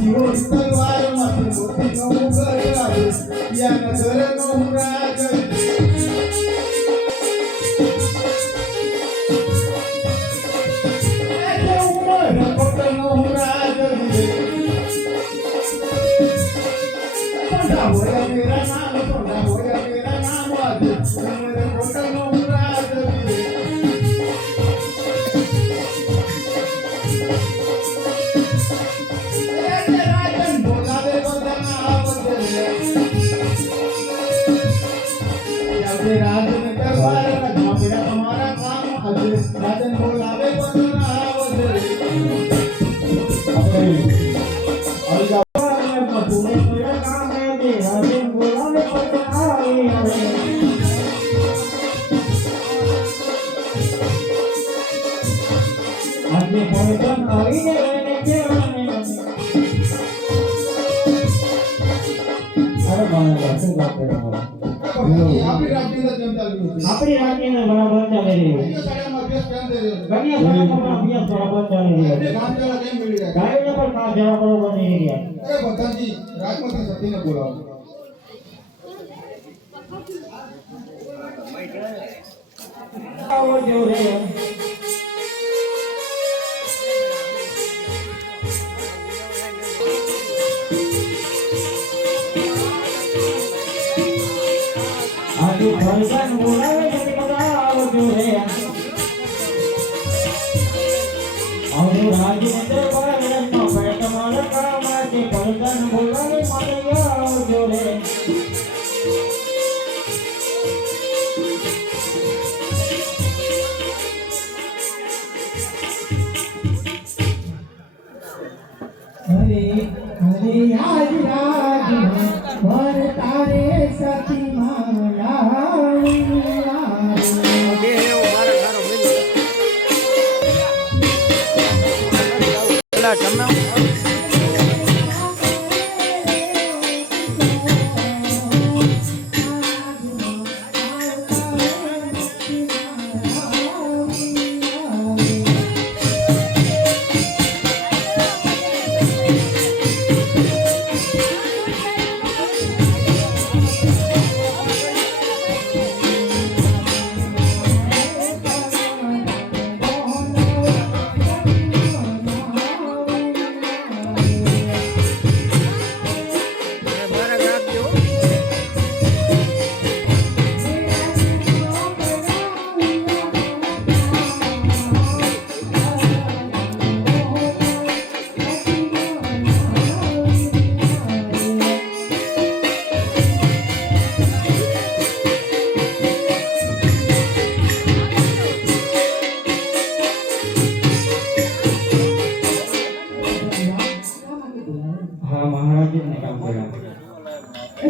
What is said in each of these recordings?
જીવો તલવાર માંથી મોતી નો ઉગરાવે યા નગર નો રાજ मेरा नाम सोना होया मेरा नाम आज मेरे कोटल नो राज राजन बोलावे बदना बदले यादे राजन दरबार में झापड़ा हमारा काम आज राजन बोलावे बदना बदले अपने पहुंचन आई ने के अरे बाबा શું વાત કરો આપણી રાજની જેમ ચાલી રહી છે આપણી રાજની બરાબર ચાલી રહી છે કન્યા શાળામાં અભ્યાસ કેમ થઈ રહ્યો કન્યા શાળામાં અભ્યાસ બરાબર ચાલી રહ્યો છે કામ જરા કેમ મળી રહ્યા ગાયોને પણ કામ જરા બરાબર નહીં રહ્યા અરે બધાજી રાજમાંથી સતીને બોલાવો આવો જો રે આજે ભગવાન બોલાવે છે બધા આવો જો રે આવજો રાજની દરબાર નો પેટ મારા કામાથી ભગવાન બોલાવે મારે આવજો રે हरे हरे आज राज वर तारे सती माया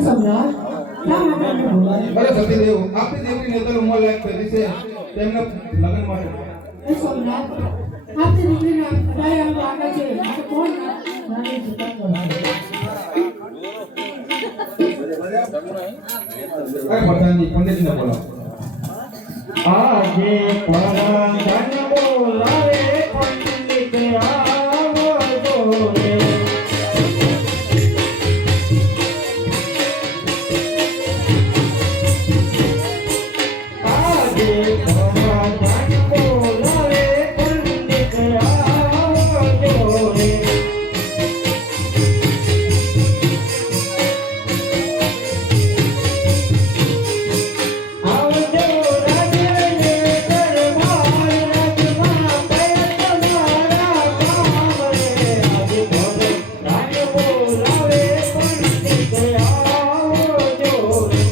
सम्राट क्या माता ने बोला અરે સતીદેવ આપની દીકરી નેતર ઉંમર લાયક થઈ છે તેમને લગ્ન માટે એ सम्राट आपकी દીકરી ના કદાય આમ આગળ છે તો કોણ રાણી સુતા અરે પ્રધાનજી પંડિતને બોલાવો આજે પરધાન બોલાવે પંડિત આવો જો રે આજે પરધાન બોલાવે પંડિત આવો જો રે આવજો રાજને દરબાર રાજમાં પેટ મારા કામ રે આજે પરધાન બોલાવે પંડિત આવો જો રે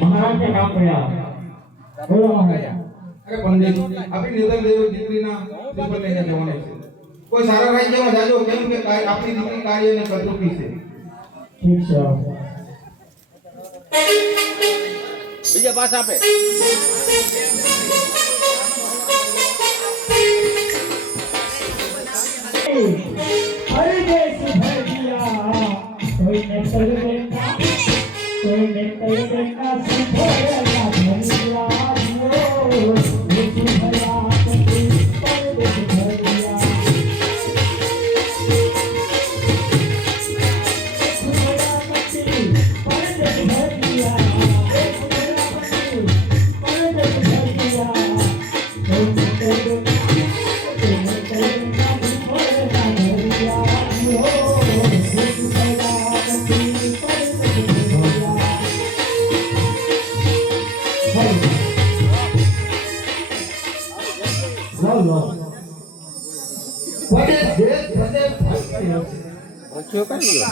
મહારાજને કામ કર્યા બોલો મહારાજ અરે પંડિત આપણી નેતર દેવ દીકરીના શ્રીફળ લઈને જવાના છે કોઈ સારા રાજ્યમાં જાજો કેમ કે આપણી દીકરી કાર્યને કદરૂપી છે. ઠીક છે બીજા પાસ આપે हर देश भर दिया कोई ने कर देना कोई ने कर देना संभोला धनिया वो भला कभी पर देश भर दिया भला कभी पर देश भर दिया भला कभी पर देश भर दिया कोई ने कर देना कोई ने कर देना વડે દેશ બધે ફરતી હશે. ઓછો કરી લો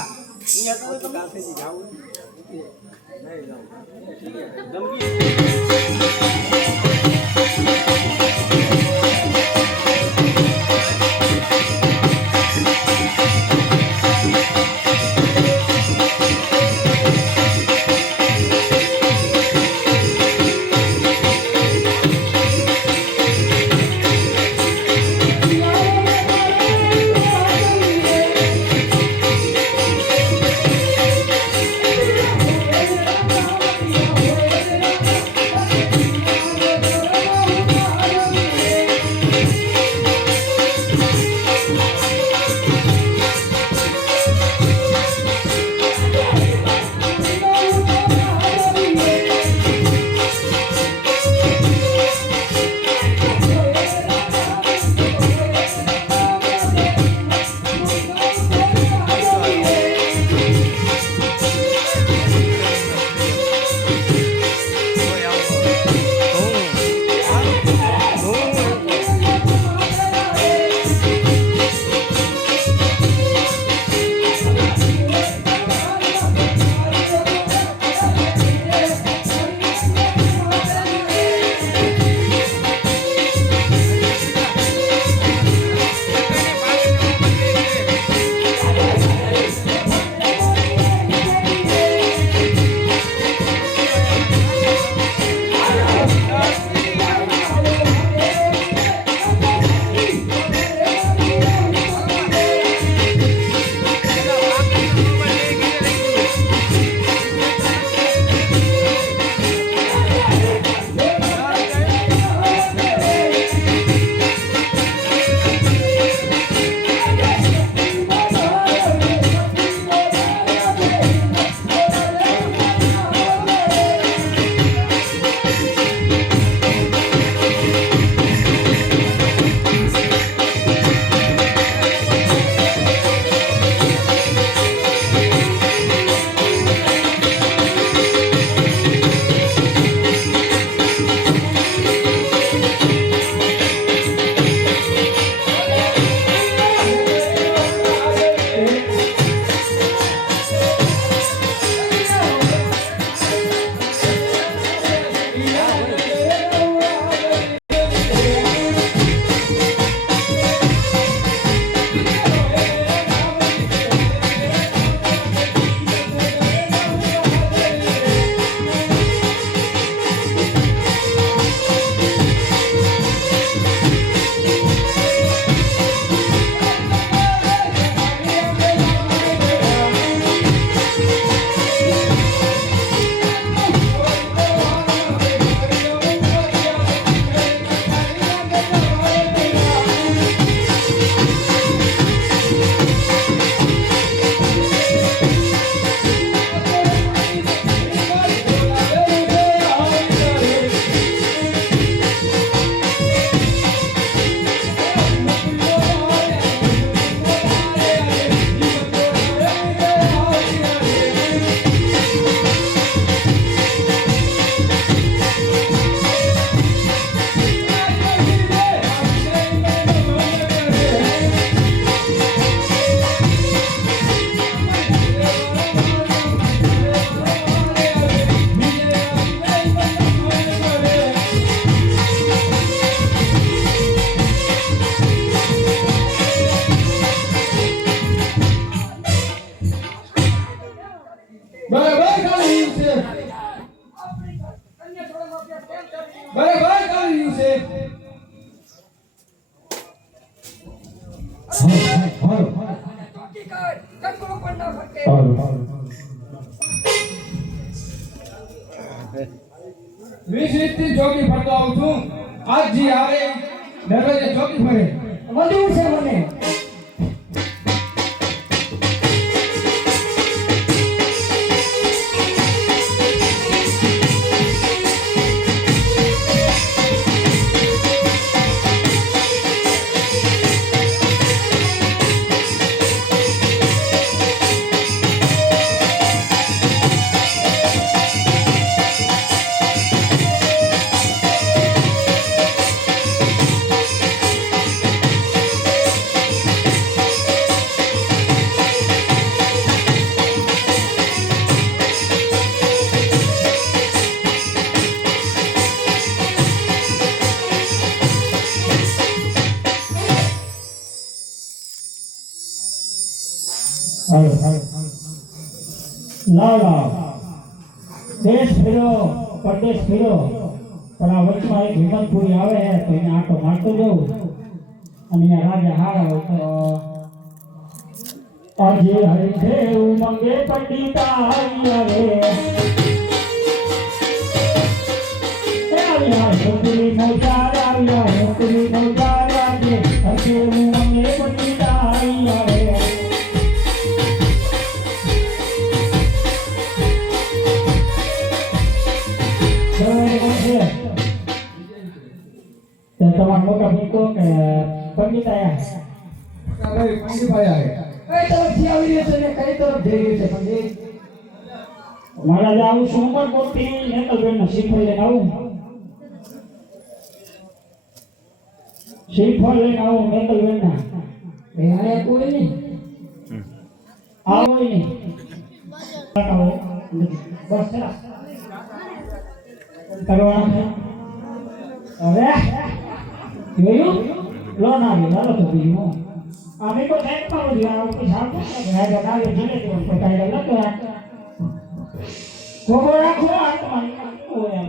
ચોકી કર કંકુ પણ ન ફટકે. વીસ રીતથી ચોકી ફરતો આવું છું. આજ જી આવે દરરોજે ચોકી ફરે. વધુ છે મને. લાવ દેશ ફેરો પરદેશ ફેરો પણ આ વચમાં એક હિંમતપુરી આવે તો એને આટો મારતો જવું અને આ રાજા હારા હોય તો આજે હરિધે ઉમંગે પંડિતા આવ્યા રે આવ્યા છોકરી મોચાર આવ્યા છોકરી મોચાર આજે હરિધે ઉમંગે પંડિતા આવ્યા રે તમારા મોટા મૂકો કે પંડિત આયા ભાઈ પંડિતભાઈ આવે કઈ તરફથી આવી રહ્યો છે ને કઈ તરફ જઈ રહ્યો છે પંડિત? મહારાજ આવું છું ઉમરકોટથી નેતલબેનના શ્રીફળ લઈને આવું શ્રીફળ લઈને આવું નેતલબેનના અહીંયા કોઈ નહીં. આવો નહીં બસ કરવાના હવે જોયું લો ના લે લાલો તો બીજું અમે તો સાહેબ માં વધી આ કે સાહેબ રાજા ના જીને તો પટાઈ ગયો તો કોકો રાખો આત્મા હોય એમ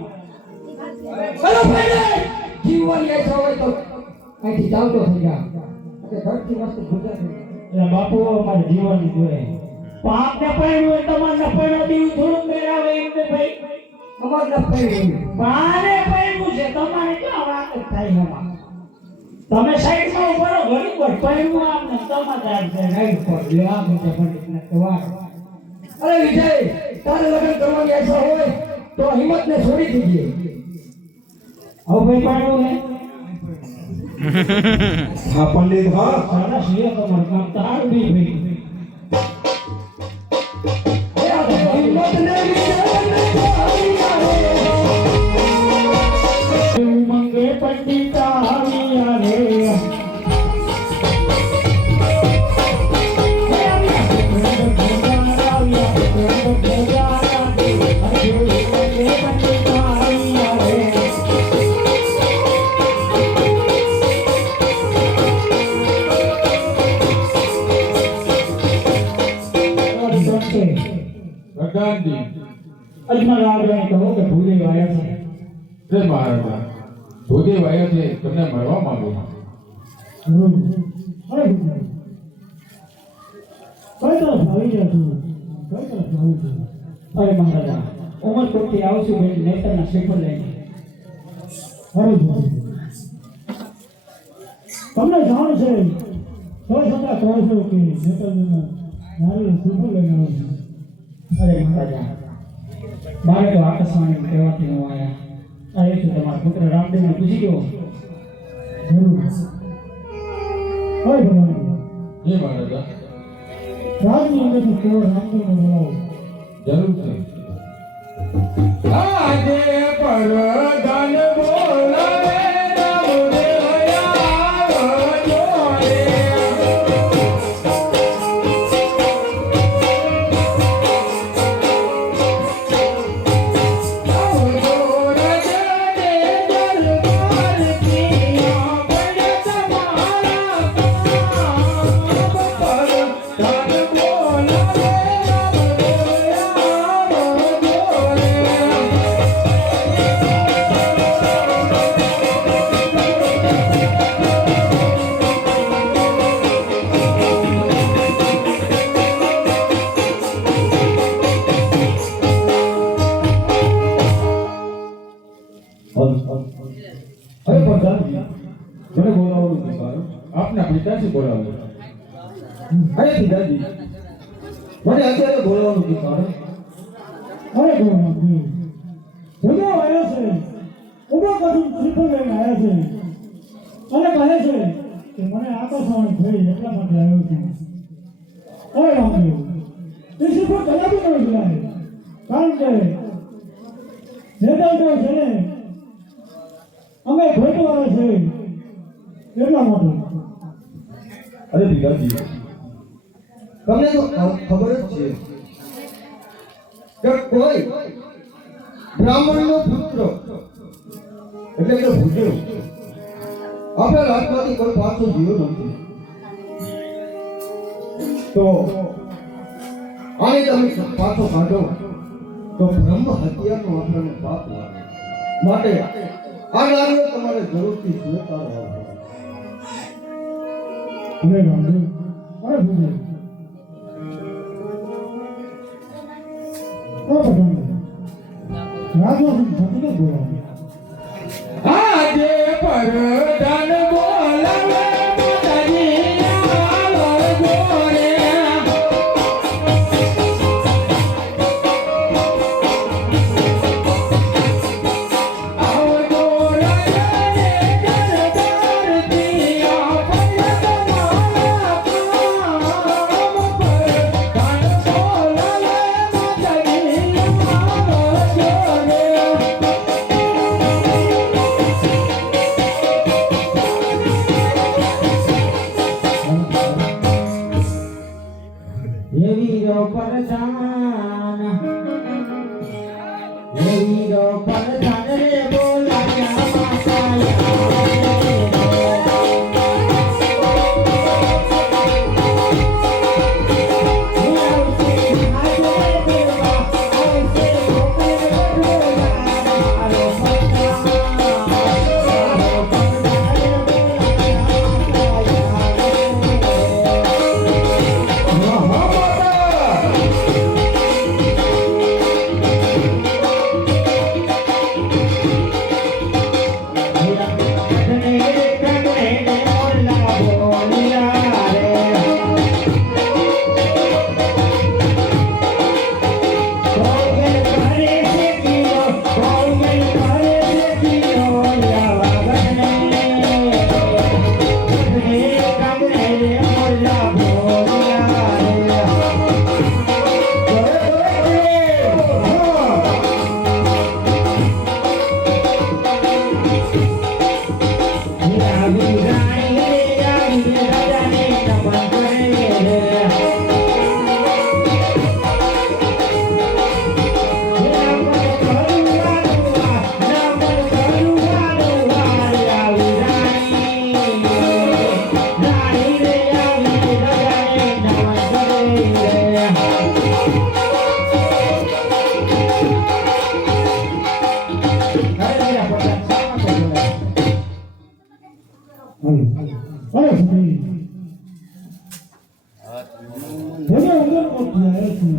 ચલો ભાઈ જીવન લે છો હોય તો અહીંથી ચાલતો થઈ જા. કે ધરતી મસ્ત ગુજરાત એટલે બાપુ અમારે જીવન જોઈએ પાપ ને પડ્યું તમારે પડ્યો દીવ થોડું મેળાવે એમ ને ભાઈ અમાર ન પડી. પારે પડ્યું છે તમારે ક્યાં વાત જ થાય એમાં તમે સાઈડમાં ઉભો રહો ઘણી વાર પડ્યું આમ ને સમાચાર છે રાઈટ પર લે આ બધે પંડિત ને તો વાત અરે વિજય તારે લગ્ન કરવાની ઈચ્છા હોય તો હિંમત ને છોડી દીજે. હવે ભાઈ પડ્યું હે હા પંડિત હા સારા સિંહ તમાર કામ તાર બી ભાઈ એ આ તો હિંમત ને વિજય ને આવી આવે. મંગે પંડિતા આવ્યા રે ભગવાનજી અજમલ આગળ કહો કે ભૂલી ગયા છે જય મહારાજા ધોતી વાયા છે તમને મળવા માંગુ છું. અરે કઈ તરફ આવી ગયા છું કઈ તરફ આવું છું અરે મહારાજા ઉમરકોટથી આવશું બેન નેતરના શ્રીફળ લઈને અરે તમને જાણ છે તો છતાં કહો છો કે નેતરના નારી શ્રીફળ લઈને આવું છું અરે મહારાજા મારે તો આકાશવાણી કહેવાથી હું આવ્યા આવ્યો છું તમારા પુત્ર રામદેવને પૂછી ગયો જરૂર હોય ભગવાન જય મહારાજા રાજની અંદરથી કેવો રામદેવને બોલાવો જરૂર છે. આજે પરદાન બોલાવે રામદેવ આવજો રે. પિતાજી બોલાવો. અરે પિતાજી, મને અત્યારે બોલાવવાનું કે કારણ? અરે ગોરમાજી, ભૂલો આવ્યા છે, ઉભો કરું શ્રીફળ લઈને આવ્યા છે અને કહે છે કે મને આકાશવાણી થઈ એટલા માટે આવ્યો છું. અરે રામદેવ, એ શ્રીફળ કદાપી ન જોવાય, કારણ કે નેતાઓ છે ને અમે ભેટવાળા છે એટલા માટે. અરે પિતાજી, તમને તો ખબર જ છે કે કોઈ બ્રાહ્મણનો પુત્ર એટલે કે ભૂજો આપણા રાજમાંથી કોઈ પાછો જીવ્યો નથી. તો આને તમે પાછો કાઢો તો બ્રહ્મ હત્યાનો આપણને પાપ લાગે. માટે આ નારીઓ તમારે જરૂરથી સ્વીકારવા પડે. અરે રામદેવ, અરે ભૂજો, રાજવાસી છતીને બોલાવો. આજે પરદાન બોલાવે માતાજી આવો ગોરે. આવો ગોરાને દરબારથી આપણને તમારા કામ પરદાન બોલાવે માતાજી આવો ગોરે. વીરો પરધાન રે બોલાવ્યા અરે સતી, ભલે ઉંદર કોટથી આવ્યો છું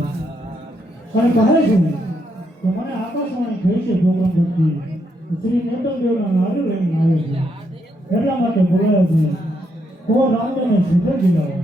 અને કહે છે કે મને આકાશવાણી થઈ છે ભગવાન ભક્તિ શ્રી નેતલદેવના નાર્યો લઈને આવ્યો છે એટલા માટે બોલાયો છે. કો રામદેવને શ્રીફળ દિલાવો.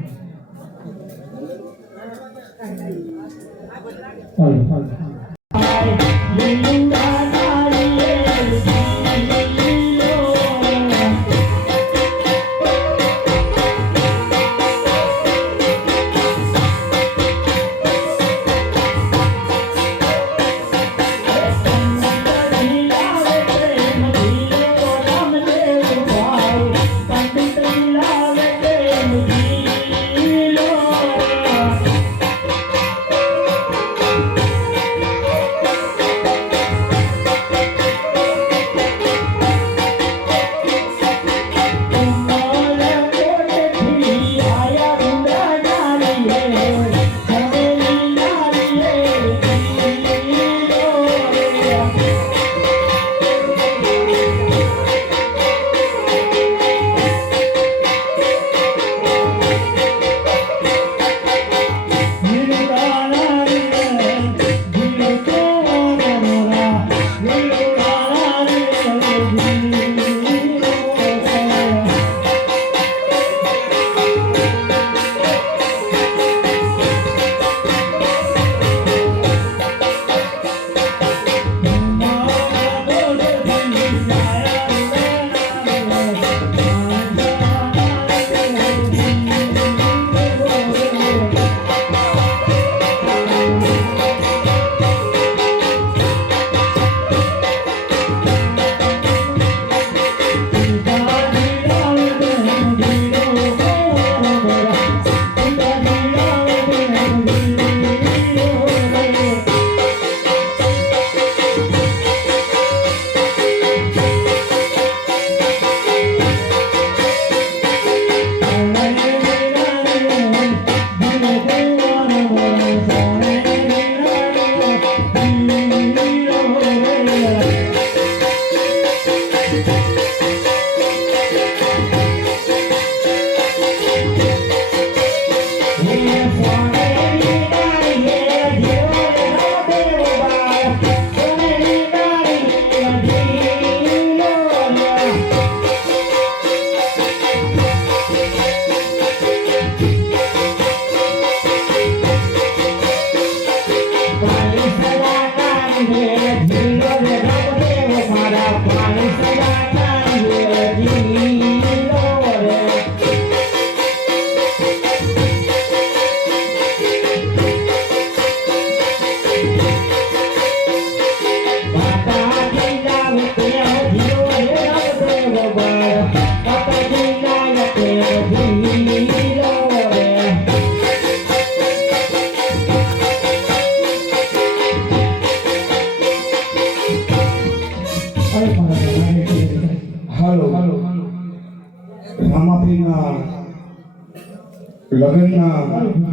લગ્નના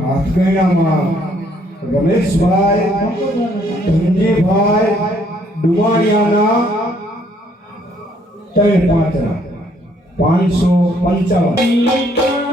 હાથગણામાં રમેશભાઈ ધનજીભાઈ ડુમાણિયાના 3 5 555